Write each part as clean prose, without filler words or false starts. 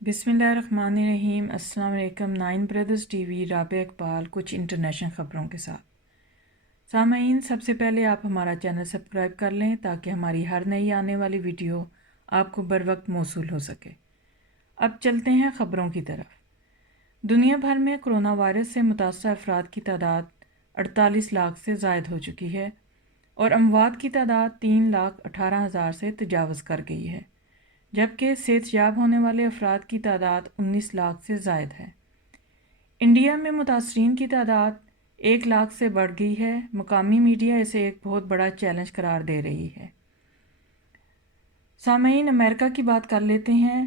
بسم اللہ الرحمن الرحیم۔ السلام علیکم۔ 9 بردرز ٹی وی، رابع اقبال کچھ انٹرنیشنل خبروں کے ساتھ۔ سامعین، سب سے پہلے آپ ہمارا چینل سبسکرائب کر لیں تاکہ ہماری ہر نئی آنے والی ویڈیو آپ کو بر وقت موصول ہو سکے۔ اب چلتے ہیں خبروں کی طرف۔ دنیا بھر میں کرونا وائرس سے متاثرہ افراد کی تعداد 48 لاکھ سے زائد ہو چکی ہے اور اموات کی تعداد 3,18,000 سے تجاوز کر گئی ہے، جبکہ صحت یاب ہونے والے افراد کی تعداد 19 لاکھ سے زائد ہے۔ انڈیا میں متاثرین کی تعداد 1 لاکھ سے بڑھ گئی ہے۔ مقامی میڈیا اسے ایک بہت بڑا چیلنج قرار دے رہی ہے۔ سامعین، امریکہ کی بات کر لیتے ہیں۔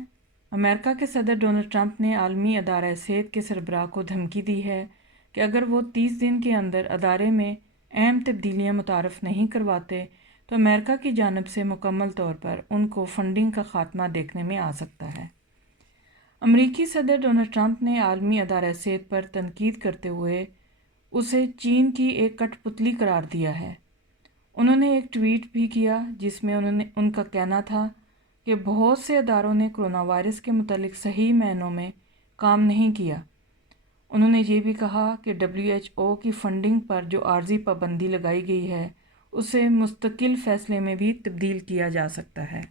امریکہ کے صدر ڈونلڈ ٹرمپ نے عالمی ادارہ صحت کے سربراہ کو دھمکی دی ہے کہ اگر وہ 30 دن کے اندر ادارے میں اہم تبدیلیاں متعارف نہیں کرواتے تو امریکہ کی جانب سے مکمل طور پر ان کو فنڈنگ کا خاتمہ دیکھنے میں آ سکتا ہے۔ امریکی صدر ڈونلڈ ٹرمپ نے عالمی ادارہ صحت پر تنقید کرتے ہوئے اسے چین کی ایک کٹ پتلی قرار دیا ہے۔ انہوں نے ایک ٹویٹ بھی کیا جس میں ان کا کہنا تھا کہ بہت سے اداروں نے کرونا وائرس کے متعلق صحیح معنوں میں کام نہیں کیا۔ انہوں نے یہ بھی کہا کہ WHO کی فنڈنگ پر جو عارضی پابندی لگائی گئی ہے اسے مستقل فیصلے میں بھی تبدیل کیا جا سکتا ہے۔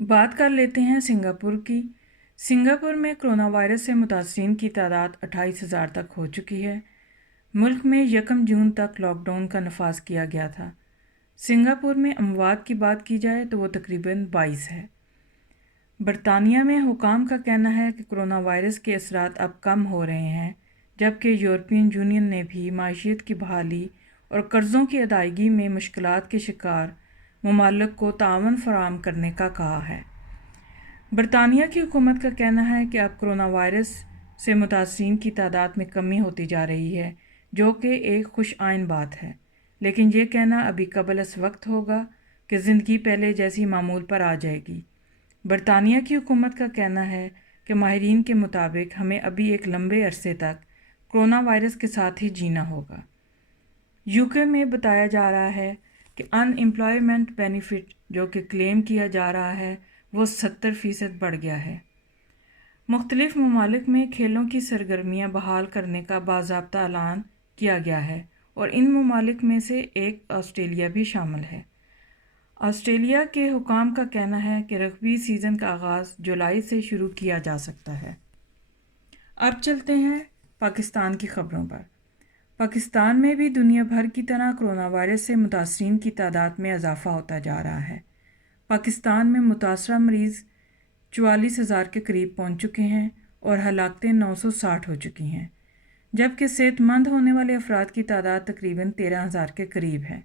بات کر لیتے ہیں سنگاپور کی۔ سنگاپور میں کرونا وائرس سے متاثرین کی تعداد 28,000 تک ہو چکی ہے۔ ملک میں 1 جون تک لاک ڈاؤن کا نفاذ کیا گیا تھا۔ سنگاپور میں اموات کی بات کی جائے تو وہ تقریباً 22 ہے۔ برطانیہ میں حکام کا کہنا ہے کہ کرونا وائرس کے اثرات اب کم ہو رہے ہیں، جبکہ یورپین یونین نے بھی معیشت کی بحالی اور قرضوں کی ادائیگی میں مشکلات کے شکار ممالک کو تعاون فراہم کرنے کا کہا ہے۔ برطانیہ کی حکومت کا کہنا ہے کہ اب کرونا وائرس سے متاثرین کی تعداد میں کمی ہوتی جا رہی ہے، جو کہ ایک خوش آئند بات ہے، لیکن یہ کہنا ابھی قبل از وقت ہوگا کہ زندگی پہلے جیسی معمول پر آ جائے گی۔ برطانیہ کی حکومت کا کہنا ہے کہ ماہرین کے مطابق ہمیں ابھی ایک لمبے عرصے تک کرونا وائرس کے ساتھ ہی جینا ہوگا۔ UK میں بتایا جا رہا ہے کہ ان ایمپلائمنٹ بینیفٹ جو کہ کلیم کیا جا رہا ہے وہ 70% بڑھ گیا ہے۔ مختلف ممالک میں کھیلوں کی سرگرمیاں بحال کرنے کا باضابطہ اعلان کیا گیا ہے اور ان ممالک میں سے ایک آسٹریلیا بھی شامل ہے۔ آسٹریلیا کے حکام کا کہنا ہے کہ رگبی سیزن کا آغاز جولائی سے شروع کیا جا سکتا ہے۔ اب چلتے ہیں پاکستان کی خبروں پر۔ پاکستان میں بھی دنیا بھر کی طرح کرونا وائرس سے متاثرین کی تعداد میں اضافہ ہوتا جا رہا ہے۔ پاکستان میں متاثرہ مریض 44,000 کے قریب پہنچ چکے ہیں اور ہلاکتیں 960 ہو چکی ہیں، جبکہ صحت مند ہونے والے افراد کی تعداد تقریباً 13,000 کے قریب ہے۔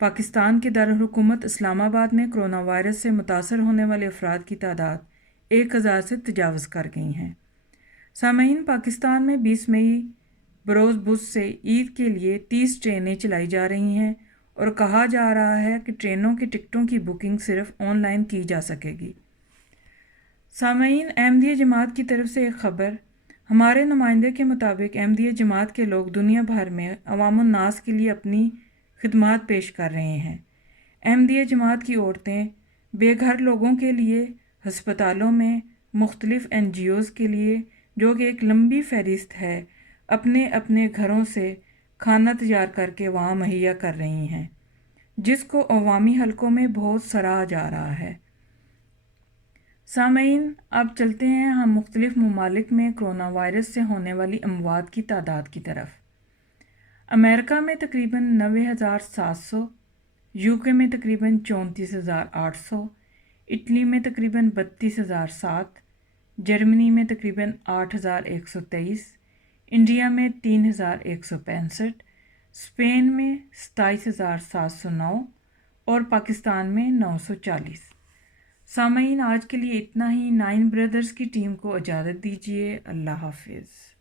پاکستان کے دارالحکومت اسلام آباد میں کرونا وائرس سے متاثر ہونے والے افراد کی تعداد 1,000 سے تجاوز کر گئی ہیں۔ سامعین، پاکستان میں 20 مئی بروز بدھ سے عید کے لیے 30 ٹرینیں چلائی جا رہی ہیں اور کہا جا رہا ہے کہ ٹرینوں کی ٹکٹوں کی بکنگ صرف آن لائن کی جا سکے گی۔ سامعین، احمدیہ جماعت کی طرف سے ایک خبر۔ ہمارے نمائندے کے مطابق احمدیہ جماعت کے لوگ دنیا بھر میں عوام الناس کے لیے اپنی خدمات پیش کر رہے ہیں۔ احمدیہ جماعت کی عورتیں بے گھر لوگوں کے لیے، ہسپتالوں میں، مختلف NGOs کے لیے، جو کہ ایک لمبی فہرست ہے، اپنے اپنے گھروں سے کھانا تیار کر کے وہاں مہیا کر رہی ہیں، جس کو عوامی حلقوں میں بہت سراہا جا رہا ہے۔ سامعین، اب چلتے ہیں ہم مختلف ممالک میں کرونا وائرس سے ہونے والی اموات کی تعداد کی طرف۔ امریکہ میں تقریباً 90,700، UK میں تقریباً 34,800، اٹلی میں تقریباً 32,007، جرمنی میں تقریباً 8,123، انڈیا میں 3,165، اسپین میں 27,709 اور پاکستان میں 940۔ سامعین، آج کے لیے اتنا ہی۔ 9 بردرز کی ٹیم کو اجازت دیجیے۔ اللہ حافظ۔